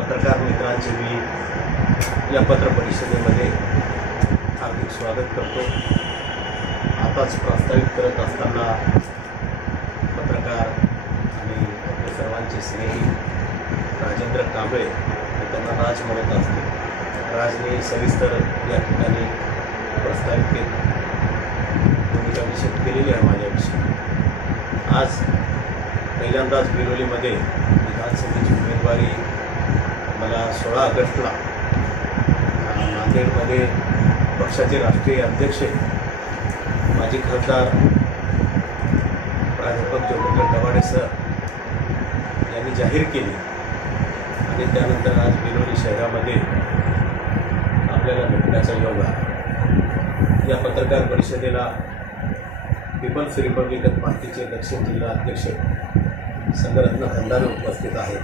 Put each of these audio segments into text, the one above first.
पत्रकार मित्रांचे मी या पत्र परिषदेमध्ये हार्दिक स्वागत करतो। आताच प्रस्तावित करत असताना पत्रकार आणि आपले सर्वांचे स्नेही राजेंद्र कांबळे त्यांना राज म्हणत असते, राजने सविस्तर या ठिकाणी प्रस्तावित भूमिका निश्चित केलेली आहे माझ्याविषयी। आज पहिल्यांदाच बिलोलीमध्ये विधानसभेची उमेदवारी मला 16 ऑगस्टला नांदेडमध्ये पक्षाचे राष्ट्रीय अध्यक्ष माजी खासदार प्राध्यापक जोगेंद्र गवाडे सर यांनी जाहीर केली आणि त्यानंतर आज बिलोली शहरामध्ये आपल्याला भेटण्याचा योग आहे। या पत्रकार परिषदेला पीपल्स रिपब्लिकन पार्टीचे दक्षिण जिल्हा अध्यक्ष संघरत्न खंदारे उपस्थित आहेत।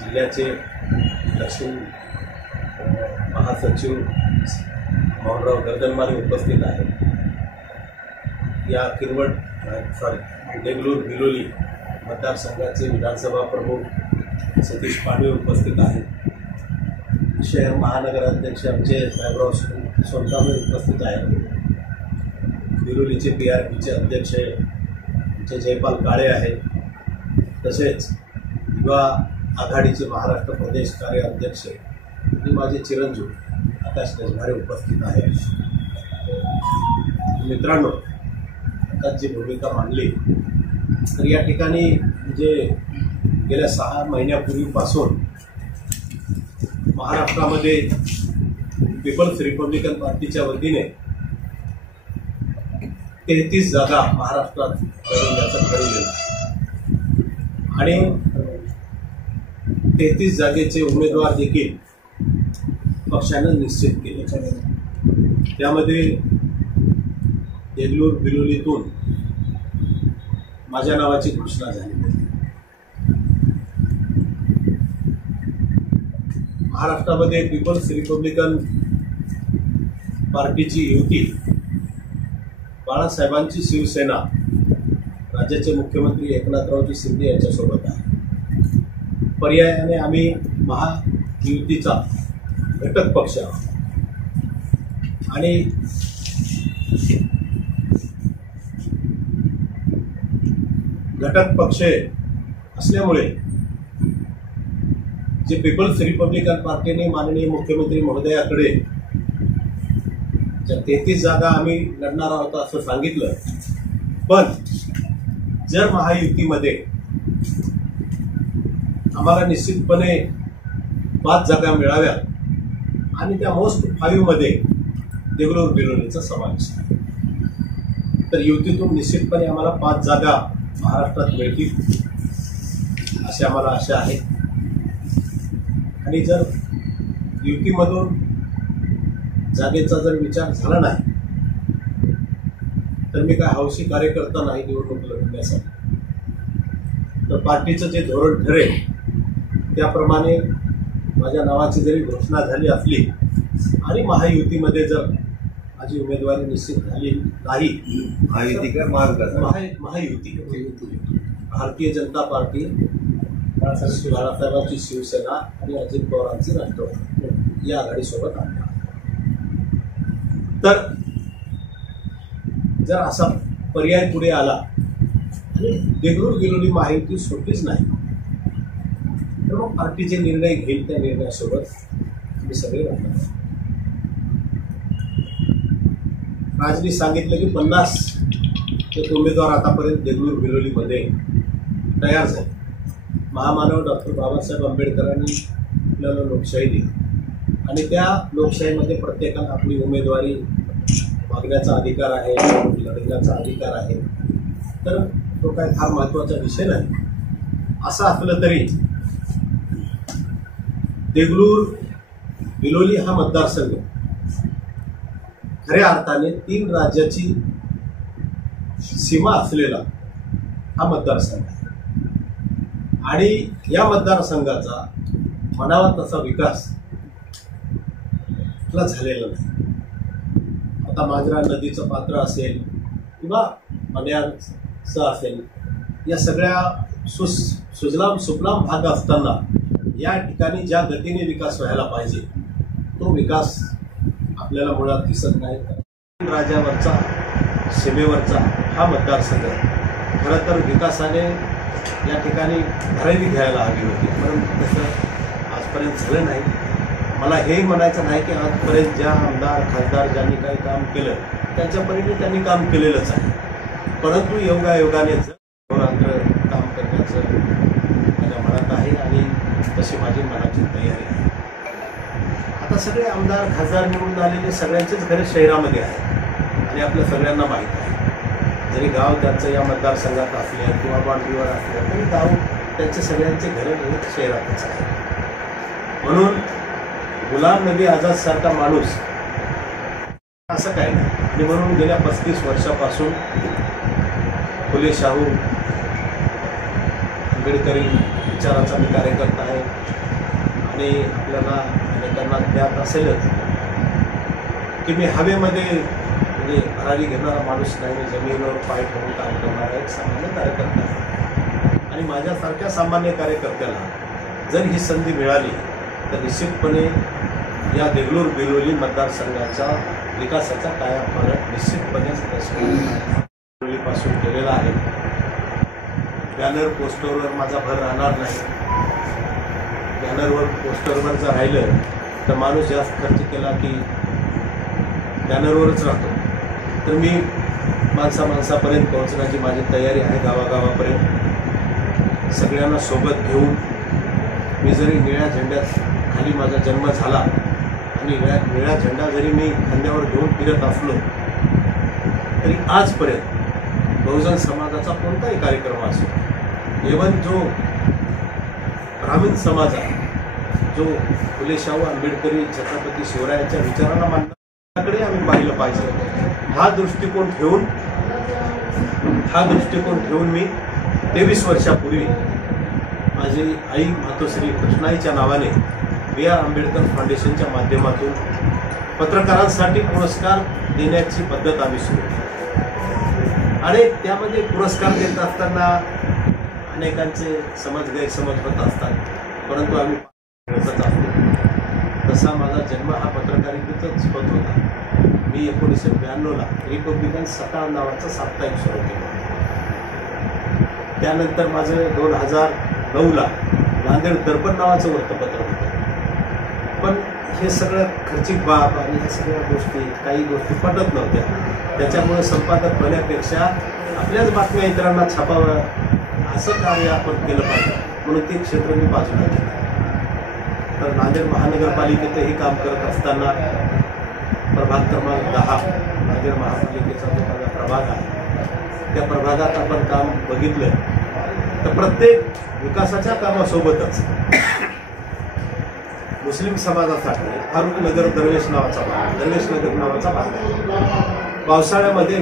जिल्ह्याचे दक्षिण महासचिव मोहनराव गर्दनमारे उपस्थित आहेत। या देगलूर बिलोली मतदारसंघाचे विधानसभा प्रमुख सतीश पांडवे उपस्थित आहेत। शहर महानगर अध्यक्ष आमचे साहेबराव सोनकांबळे उपस्थित आहेत। बिलोलीचे PRPचे अध्यक्ष आमचे जयपाल काळे आहेत। तसेच युवा आघाडीचे महाराष्ट्र प्रदेश कार्य अध्यक्ष आणि माझे चिरंजीव आकाश देशभारे उपस्थित आहेत। मित्रांनो, आता जी भूमिका मांडली तर या ठिकाणी म्हणजे गेल्या 6 महिन्यापूर्वीपासून महाराष्ट्रामध्ये पीपल्स रिपब्लिकन पार्टीच्या वतीने 33 जागा महाराष्ट्रात लढवण्याचं ठरवलेलं आणि 33 जागेचे उमेदवार देखील पक्षाने निश्चित केले। त्यामध्ये देगलूर बिलोलीतून माझ्या नावाची घोषणा झाली। महाराष्ट्रामध्ये पीपल्स रिपब्लिकन पार्टीची युती बाळासाहेबांची शिवसेना राज्याचे मुख्यमंत्री एकनाथरावजी शिंदे यांच्यासोबत आहे। पर्यायाने आम्ही महायुतीचा घटक पक्ष आहोत आणि घटक पक्ष असल्यामुळे जे पीपल्स रिपब्लिकन पार्टीने माननीय मुख्यमंत्री महोदयाकडे जर 33 जागा आम्ही लढणार आहोत असं सांगितलं, पण जर महायुतीमध्ये आम्हाला निश्चितपणे 5 जागा मिळाव्यात आणि त्या मोस्ट 5 मध्ये देगलूर बिलोलीचा समावेश आहे, तर युतीतून निश्चितपणे आम्हाला 5 जागा महाराष्ट्रात मिळतील अशी आम्हाला आशा आहे। आणि जर युतीमधून जागेचा जर विचार झाला नाही तर मी काय हौशी कार्यकर्ता नाही निवडणूक लढवण्यासाठी, तर पार्टीचं जे धोरण ठरेल त्याप्रमाणे माझ्या नावाची जरी घोषणा झाली असली आणि महायुतीमध्ये जर माझी उमेदवारी निश्चित झाली नाही, महायुती भारतीय जनता पार्टी, बाळासाहेबांची शिवसेना आणि अजित पवारांची राष्ट्रवादी या आघाडीसोबत आहे। तर जर असा पर्याय पुढे आला आणि देगलूर बिलोली महायुती सोडलीच नाही तर मग पार्टीचे निर्णय घेईल, त्या निर्णयासोबत आम्ही सगळे राहणार। राजनी सांगितलं की 50 उमेदवार आतापर्यंत देगलूर बिलोलीमध्ये तयार झाले। महामानव डॉक्टर बाबासाहेब आंबेडकरांनी आपल्याला लोकशाही दिली आणि त्या लोकशाहीमध्ये प्रत्येकाला आपली उमेदवारी मागण्याचा अधिकार आहे, लढण्याचा अधिकार आहे, तर तो काय फार महत्त्वाचा विषय नाही। असं असलं तरी देगलूर बिलोली हा मतदारसंघ खऱ्या अर्थाने 3 राज्याची सीमा असलेला हा मतदारसंघ आहे आणि या मतदारसंघाचा म्हणावा तसा विकास झालेला नाही। आता मांजरा नदीचं पात्र असेल किंवा मन्याचं असेल, या सगळ्या सुजलाम सुफलाम भाग असताना या ठिकाणी ज्या गतीने विकास व्हायला पाहिजे तो विकास आपल्याला मुळात दिसत नाही। राजावरचा सीमेवरचा हा मतदारसंघ खरं तर विकासाने या ठिकाणी भरारी घ्यायला हवी होती, परंतु तसं आजपर्यंत झालं नाही। मला हेही म्हणायचं नाही की आजपर्यंत ज्या आमदार खासदार ज्यांनी काही काम केलं त्यांच्या परीने त्यांनी काम केलेलंच आहे, परंतु योगायोगाने रात्र काम करण्याचं माझ्या मनात आहे आणि तशी माझी मनाची तयारी आहे। आता सगळे आमदार खासदार निवडून आलेले सगळ्यांचेच घरे शहरामध्ये आहेत आणि आपल्या सगळ्यांना माहीत आहे। जरी गाव त्यांचं या मतदारसंघात असले किंवा बांधीवर असले तरी गाव त्यांचे सगळ्यांचे घरे शहरातच आहे। म्हणून गुलाम नबी आझाद सारखा माणूस असं काही नाही आणि म्हणून गेल्या 35 वर्षापासून फुले शाहू आंबेडकरी विचाराचा मी कार्यकर्ता आहे आणि आपल्याला अनेकांना ज्ञात असेलच की मी हवेमध्ये म्हणजे भरारी घेणारा माणूस नाही, मी जमिनीवर पाय ठेवून काम करणारा एक सामान्य कार्यकर्ता आहे आणि माझ्यासारख्या सामान्य कार्यकर्त्याला जर ही संधी मिळाली तर निश्चितपणे या देगलूर बिलोली मतदारसंघाच्या विकासाचा कायापालट निश्चितपणे पासून केलेला आहे। बॅनर पोस्टरवर माझा भर राहणार नाही। बॅनरवर पोस्टरवर जर राहिलं तर माणूस जास्त खर्च केला की बॅनरवरच राहतो, तर मी माणसापर्यंत पोहोचण्याची माझी तयारी आहे। गावागावापर्यंत सगळ्यांना सोबत घेऊन मी जरी निळ्या झेंड्यात खाली माझा जन्म झाला आणि निळ्या झेंडा जरी मी खांद्यावर घेऊन फिरत असलो तरी आजपर्यंत बहुजन समाजाचा कोणताही कार्यक्रम असो, इव्हन जो ब्राह्मण समाज आहे, जो फुले शाहू आंबेडकरी छत्रपती शिवरायांच्या विचारांना मानण्याकडे आम्ही पाहिलं पाहिजे। हा दृष्टिकोन ठेवून मी 23 वर्षापूर्वी माझी आई मातोश्री कृष्णाईच्या नावाने B.R. आंबेडकर फाउंडेशनच्या माध्यमातून पत्रकारांसाठी पुरस्कार देण्याची पद्धत आम्ही सुरू केली आणि त्यामध्ये पुरस्कार देत असताना अनेकांचे गैरसमज होत असतात, परंतु आम्ही असतो। तसा माझा जन्म हा पत्रकारितेतच होत होता। मी 1992ला रिपब्लिकन सकाळ नावाचं साप्ताहिक सुरू केलं। त्यानंतर माझं 2009ला नांदेड दर्पण नावाचं वृत्तपत्र होतं, पण हे सगळं खर्चिक बाब आणि ह्या सगळ्या गोष्टी काही गोष्टी पटत नव्हत्या, त्याच्यामुळे संपादक होण्यापेक्षा आपल्याच बातम्या इतरांना छापावं असं कार्य आपण केलं पाहिजे म्हणून ते क्षेत्र मी बाजूला केलं। तर नांदेड महानगरपालिकेतही काम करत असताना प्रभाग क्रमांक 10 नांदेड महापालिकेचा जो माझा प्रभाग आहे त्या प्रभागात आपण काम बघितलं तर प्रत्येक विकासाच्या कामासोबतच मुस्लिम समाजासाठी फारुख नगर दरवेश नगर नावाचा भाग आहे। पावसाळ्यामध्ये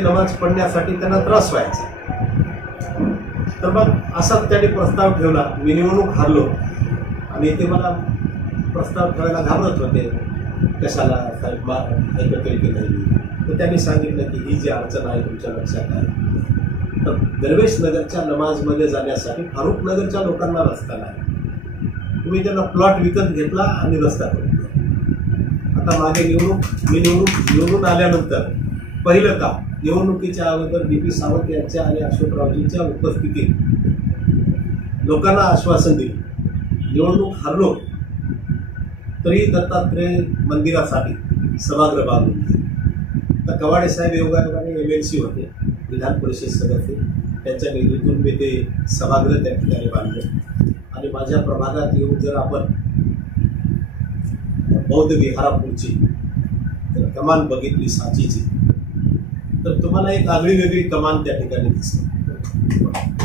नमाज पडण्यासाठी त्यांना त्रास व्हायचा, तर मग असाच त्यांनी प्रस्ताव ठेवला। मी निवडणूक हारलो आणि ते मला प्रस्ताव ठेवायला घाबरत होते, कशाला साहेब ऐकत की नाही, तर त्यांनी सांगितलं की ही जी अडचण आहे तुमच्या लक्षात आहे, तर दरवेश नगरच्या नमाजमध्ये जाण्यासाठी फारुख नगरच्या लोकांना रस्ता नाही, तुम्ही त्यांना प्लॉट विकत घेतला आणि रस्ता करून। आता मागे निवडून आल्यानंतर पहिलं काम निवडणुकीच्या अगोदर DP सावंत यांच्या आणि अशोकरावजींच्या उपस्थितीत लोकांना आश्वासन दिले। निवडणूक हारलो तरी दत्तात्रय मंदिरासाठी सभागृह बांधून दिले। तर कवाडे साहेब योगायोगाने MLC होते, विधान परिषद सदस्य, त्यांच्या निधीतून मी ते सभागृह त्या ठिकाणी बांधले आणि माझ्या प्रभागात येऊन जर आपण बौद्ध विहारापूरची जर कमान बघितली सांचीची तर तुम्हाला एक आगळी वेगळी कमान त्या ठिकाणी दिसते।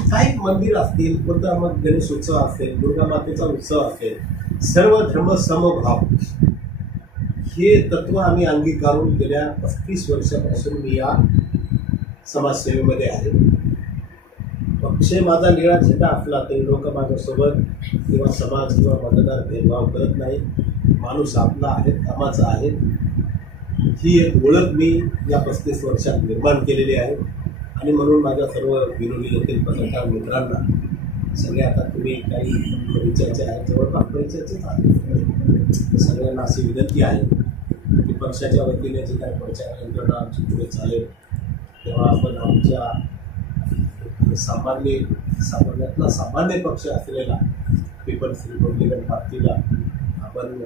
काही मंदिर असतील, कोणता मग गणेश उत्सव असेल, दुर्गा मातेचा उत्सव असेल, सर्व धर्म समभाव हे तत्व आम्ही अंगीकारून गेल्या 35 वर्षापासून मी या समाजसेवेमध्ये आहे। पक्ष माझा निळा झेंडा असला तरी लोक माझ्यासोबत किंवा समाज किंवा मतदार भेदभाव करत नाही। माणूस आपला आहे, कामाचा आहे, ही एक ओळख मी या 35 वर्षात निर्माण केलेली आहे आणि म्हणून माझ्या सर्व विरोधी येथील पत्रकार मित्रांना सगळे आता तुम्ही काही परिचयाचे आहेत जवळपास परिचयाचेच आहात सगळ्यांना अशी विनंती आहे की पक्षाच्या वतीने जी काही प्रचार यंत्रणा आमची पुढे चालेल तेव्हा आपण आमच्या सामान्यातला सामान्य पक्ष असलेला पीपल्स रिपब्लिकन पार्टीला आपण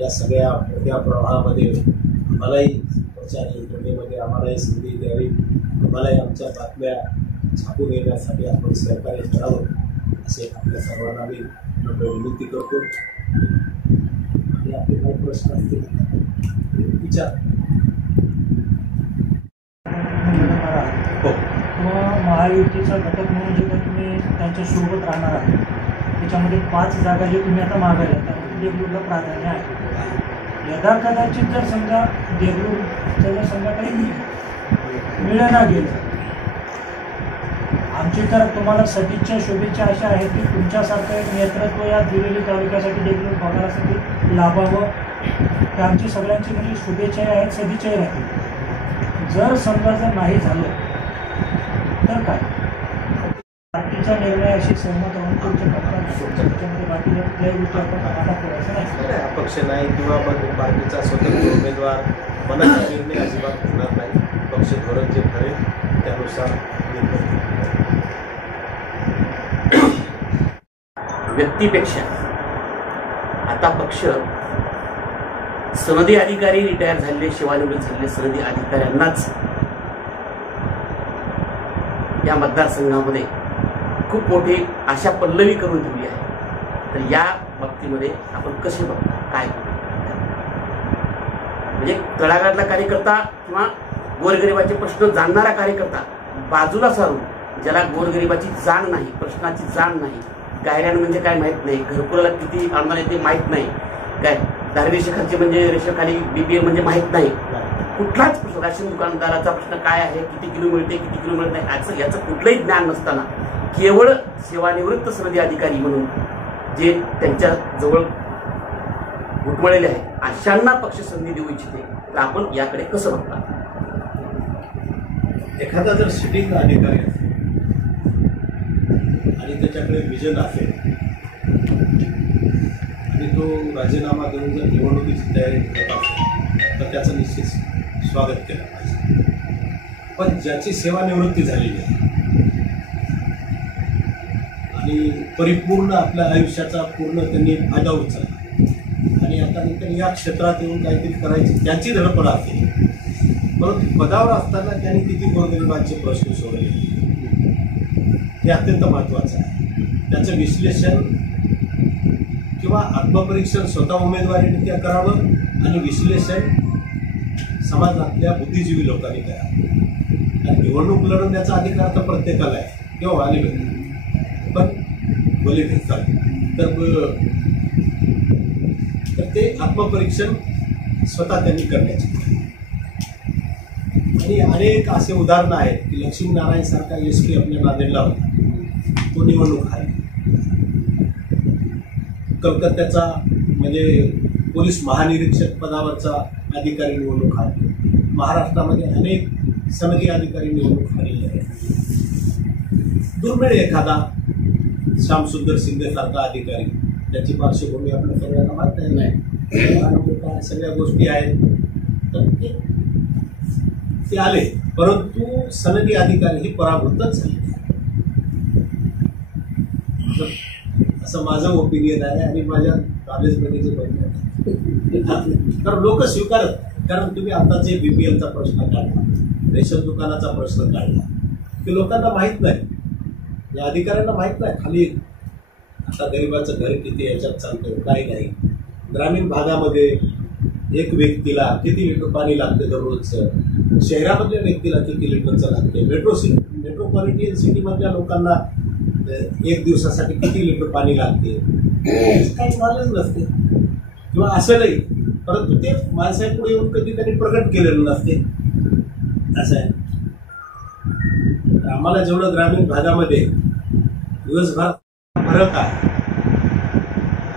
या सगळ्या मोठ्या प्रवाहामध्ये आम्हालाही प्रचार यंत्रणेमध्ये आम्हालाही संधी द्यावी आम्हालाही आमच्या बातम्या छापून येण्यासाठी आपण सहकार्य करावं असे आपल्या सर्वांना मी विनंती करतो आणि आपले काही प्रश्न असतील विचार हो महायुतीचा घटक म्हणून जे काही तुम्ही त्यांच्यासोबत राहणार आहे त्याच्यामध्ये 5 जागा जे तुम्ही आता मागायला त्यामध्ये देगलूरला प्राधान्य आहे यदाकदाचित जर समजा देगलूरचं जर समजा काही मिळणार गेलं आमची तर तुम्हाला सदिच्छा शुभेच्छा अशा आहेत की तुमच्यासारखं एक नेतृत्व या दिलेली तालुक्यासाठी देगलूर भागासाठी लाभावं त्या आमची सगळ्यांची म्हणजे शुभेच्छाही आहेत सदिच्छाही राहतील जर समजा जर नाही झालं तर काय पार्टीचा निर्णयाशी सहमत होऊन त्याच्यामध्ये बाकी कुठल्याही गोष्टी आपण आता करायचं नाही अपक्ष नाही किंवा मग पार्टीचा स्वतंत्र उमेदवार मनाचा निर्णय अजिबात होणार नाही पक्ष धोरण जे ठरेल त्यानुसार व्यक्तीपेक्षा आता पक्ष सनदी अधिकारी रिटायर झालेले सेवानिवृत्त झालेले सनदी अधिकाऱ्यांनाच या मतदारसंघामध्ये खूप मोठी आशा पल्लवी करून ठेवली आहे तर या बाबतीमध्ये आपण कसे बघता काय म्हणजे तळागाळातला कार्यकर्ता किंवा गोरगरिबाचे प्रश्न जाणणारा कार्यकर्ता बाजूला सारून ज्याला गोरगरिबाची जाण नाही प्रश्नाची जाण नाही गायऱ्यान म्हणजे काय माहीत नाही घरकुलाला किती अनुदान येते माहीत नाही काय धार्मिक रेषेखालचे म्हणजे रेषेखाली BPL म्हणजे माहीत नाही कुठलाच प्रश्न राशन दुकानदाराचा प्रश्न काय आहे किती किलो मिळते किती किलो मिळत नाही याचं कुठलंही ज्ञान नसताना केवळ सेवानिवृत्त सनदी अधिकारी म्हणून जे त्यांच्या जवळ घुटमळलेले आहे अशांना पक्ष संधी देऊ इच्छिते तर आपण याकडे कसं बघता एखादा जर सिटिंग अधिकारी असेल आणि त्याच्याकडे विजन असेल आणि तो राजीनामा देऊन जर निवडणुकीची तयारी करत असेल तर त्याचं निश्चित स्वागत केलं पाहिजे पण ज्याची सेवानिवृत्ती झालेली आहे आणि परिपूर्ण आपल्या आयुष्याचा पूर्ण त्यांनी फायदा उचलला आणि आता नंतर या क्षेत्रात येऊन काहीतरी करायची त्याची धडपड असेल परंतु पदावर असताना त्यांनी किती गोरगरिबांचे प्रश्न सोडवले हे अत्यंत महत्त्वाचं आहे त्याचं विश्लेषण किंवा आत्मपरीक्षण स्वतः उमेदवारीरित्या करावं आणि विश्लेषण समाजातल्या बुद्धिजीवी लोकांनी करावं आणि निवडणूक लढवण्याचा अधिकार तर प्रत्येकाला आहे किंवा वाली पण बोले भेटतात तर ते आत्मपरीक्षण स्वतः त्यांनी करण्याचे आणि अनेक असे उदाहरणं आहेत की लक्ष्मीनारायण सारखा SP आपल्या नांदेडला होता तो निवडणूक हारला कलकत्त्याचा म्हणजे पोलीस महानिरीक्षक पदावरचा अधिकारी निवडणूक हारला महाराष्ट्रामध्ये अनेक सनदी अधिकारी निवडणूक हारलेले आहेत दुर्मिळ एखादा श्यामसुंदर शिंदे सारखा अधिकारी त्याची पार्श्वभूमी आपल्या सगळ्यांना माहीत नाही सगळ्या गोष्टी आहेत तर ते आले परंतु सनदी अधिकारी ही पराभूतच झाली असं माझं ओपिनियन आहे आणि माझ्या कॉलेजमध्ये जे बघितलं कारण लोक स्वीकारत कारण तुम्ही आता जे BPLचा प्रश्न काढला रेशन दुकानाचा प्रश्न काढला ते लोकांना माहीत नाही या अधिकाऱ्यांना माहीत नाही खाली आता गरिबाचं घर किती याच्यात चालतं काही नाही ग्रामीण भागामध्ये एक व्यक्तीला किती लिटर पाणी लागते दररोजचं शहरामधल्या व्यक्तीला किती लिटरचं लागते मेट्रोपॉलिटन सिटीमधल्या लोकांना एक दिवसासाठी किती लिटर पाणी लागते काही नॉलेज नसते किंवा असं नाही परंतु ते माणसापुढे येऊन कधी त्यांनी प्रकट केलेलं नसते असं आहे आम्हाला जेवढं ग्रामीण भागामध्ये दिवसभर फरक आहे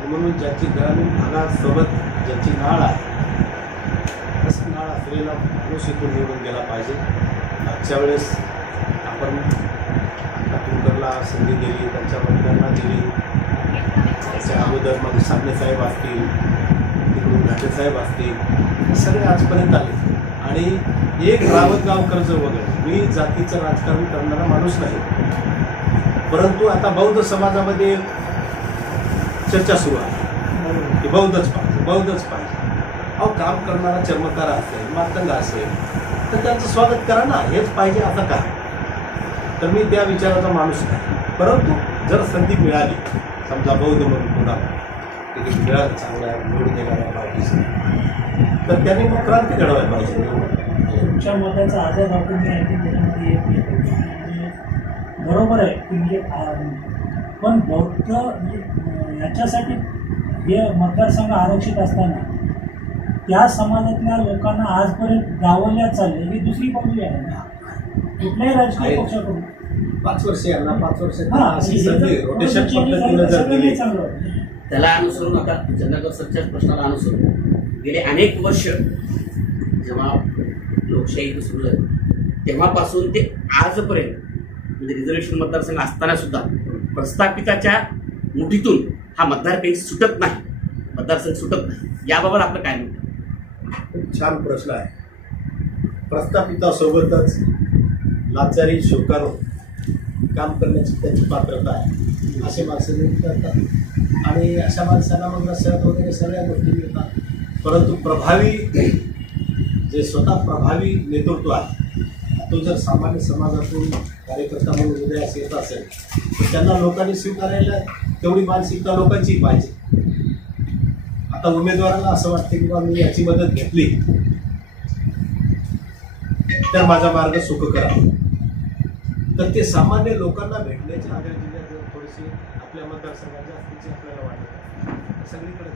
म्हणून ज्याची ग्रामीण भागासोबत ज्याची नाळ आहे तसं नाळ असलेला माणूस इथून निवडून गेला पाहिजे मागच्या वेळेस आपण काटुरकरला संधी दिली, त्यांच्या वडिलांना दिली, त्याच्या अगोदर मग साबणे साहेब असतील, तिकडून घाटे साहेब असतील, हे सगळे आजपर्यंत आले. आणि एक रावतगाव कर्ज वगैरे, मी जातीचं राजकारण करणारा माणूस नाही, परंतु आता बौद्ध समाजामध्ये चर्चा सुरू आहे की बौद्धच पाहिजे, बौद्धच पाहिजे. अहो, काम करणारा चर्मकार असेल, मातंग असेल तर त्यांचं स्वागत करा ना, हेच पाहिजे आता का. तर मी त्या विचाराचा माणूस नाही, परंतु जर संधी मिळाली, समजा बौद्ध म्हणून कोणाला तिकीट मिळालं, चांगला निवडून देणाऱ्या पार्टीचं, तर त्यांनी मग क्रांती घडवायला पाहिजे. तुमच्या मताचा आदर आपण जे आहे ते त्याच्यामध्ये येत नाही. बरोबर आहे की म्हणजे पण बौद्ध याच्यासाठी हे मतदारसंघ आरक्षित असताना त्या समाजातल्या लोकांना आजपर्यंत डावलण्यात चालले ही दुसरी बाजू आहे ना कुठल्याही राजकीय पक्षाकडून. 5 वर्ष यांना 5 वर्ष रोटेशन पद्धतीनं जर दिली, त्याला अनुसरून आता चंद्रकांत सरच्या प्रश्नाला अनुसरून गेले अनेक वर्ष जेव्हा लोकशाही सुरू झाली तेव्हापासून ते आजपर्यंत म्हणजे रिझर्वेशन मतदारसंघ असताना सुद्धा प्रस्थापिताच्या मुठीतून हा मतदारपेच सुटत नाही, मतदारसंघ सुटत नाही. याबाबत आपलं काय म्हणतं? खूप छान प्रश्न आहे. प्रस्थापितासोबतच लाचारी शोकारो काम करण्याची त्याची पात्रता आहे, असे माणसं करतात आणि अशा माणसांना मग रस्त्यात वगैरे सगळ्या गोष्टी मिळतात. परंतु प्रभावी जे स्वतः प्रभावी नेतृत्व आहे, तो जर सामान्य समाजातून कार्यकर्ता म्हणून उदयास येत असेल तर त्यांना लोकांनी स्वीकारायला तेवढी मानसिकता लोकांची पाहिजे. आता उमेदवाराला असं वाटतं की बा मी याची मदत घेतली तर माझा मार्ग सुखकर आहे, तर ते सामान्य लोकांना भेटण्याची आग्रह जिल्ह्यात थोडीशी आपल्या मतदारसंघात जास्तीची आपल्याला वाटत सगळीकडे